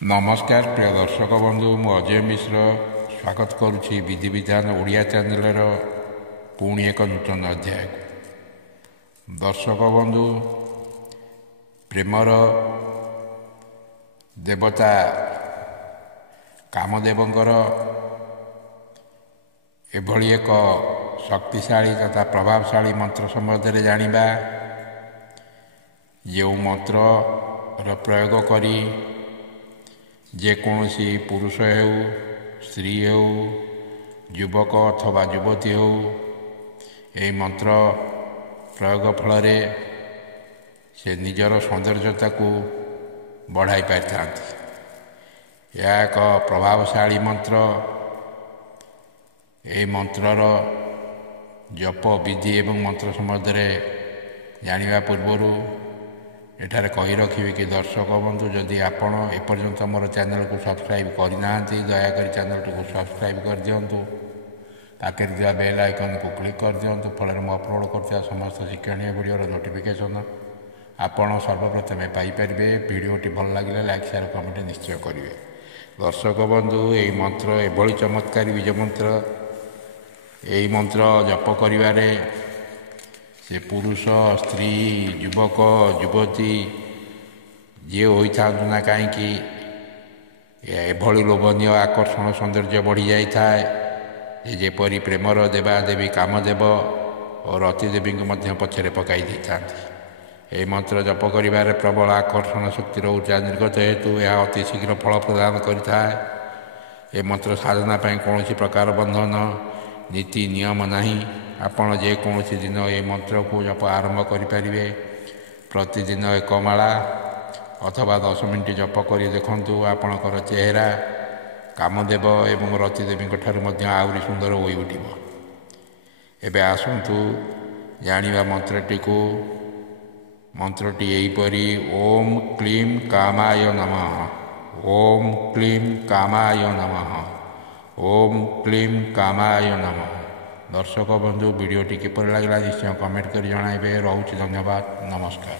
नमस्कार प्रिय दर्शक बंधु मु अजय मिश्र स्वागत करुच्ची विधि विधान ओडिया चैनल पुणी एक नूतन अध्याय। दर्शक बंधु प्रेमर देवता कामदेवंकर एभली एक शक्तिशाली तथा प्रभावशाली मंत्र संबंध जानिबा जो मंत्र प्रयोग करी जेकोसी पुरुष हो स्त्री हो युवक अथवा युवती हो यही मंत्र प्रयोग फल से निजर सौंदर्यता को बढ़ाई पारि यह एक प्रभावशाली मंत्र। यह मंत्रर जप विधि एवं मंत्र संबंध जानिबा पूर्व एठारे कही रखिबे कि दर्शक बंधु जदि आपण एपर्यंत मोर चैनल को सब्सक्राइब करना दयाकोरी चैनल को सब्सक्राइब कर दिंतु पाखे दिया बेल आइकन को क्लिक कर दिंतु फल मैं अपलोड कर समस्त शिक्षणीय वीडियोर नोटिफिकेशन आपण सर्वप्रथमे पाइपर। वीडियोटी भल लगे लाइक शेयर कमेंट निश्चय करेंगे। दर्शक बंधु यही मंत्र एभली चमत्कारी बीज मंत्र यही मंत्र जप करिवारे से पुरुष स्त्री युवक युवती जी होता ना कहीं एभली लोभनीय आकर्षण सौंदर्य बढ़ी जाए जेपरी प्रेमर देवादेवी कामदेव और रतिदेवी को पछरे पकई था। यह मंत्र जप कर प्रबल आकर्षण शक्तिर ऊर्जा निर्गत हेतु यह अति शीघ्र फल प्रदान करता है। मंत्र साधना कौन प्रकार बंधन नीति नियम नहीं। आपण जेकोसी दिन ये मंत्र को जप आरंभ करें प्रतिदिन एक माला अथवा 10 मिनट जप कर देखु आपणकर चेहरा कामदेव एवं रतिदेवी आहरी सुंदर हो उठिब। एबे आसतु जानिबा मंत्रटी को। मंत्रटी यहीपरी ओम क्लीं कामाय नमः ओम क्लीं कामाय नमः ओम क्लीं कामाय नमः। दर्शक बंधु वीडियोटी किपर लगे निश्चय कमेंट कर जणाइबे। रोचे धन्यवाद। नमस्कार।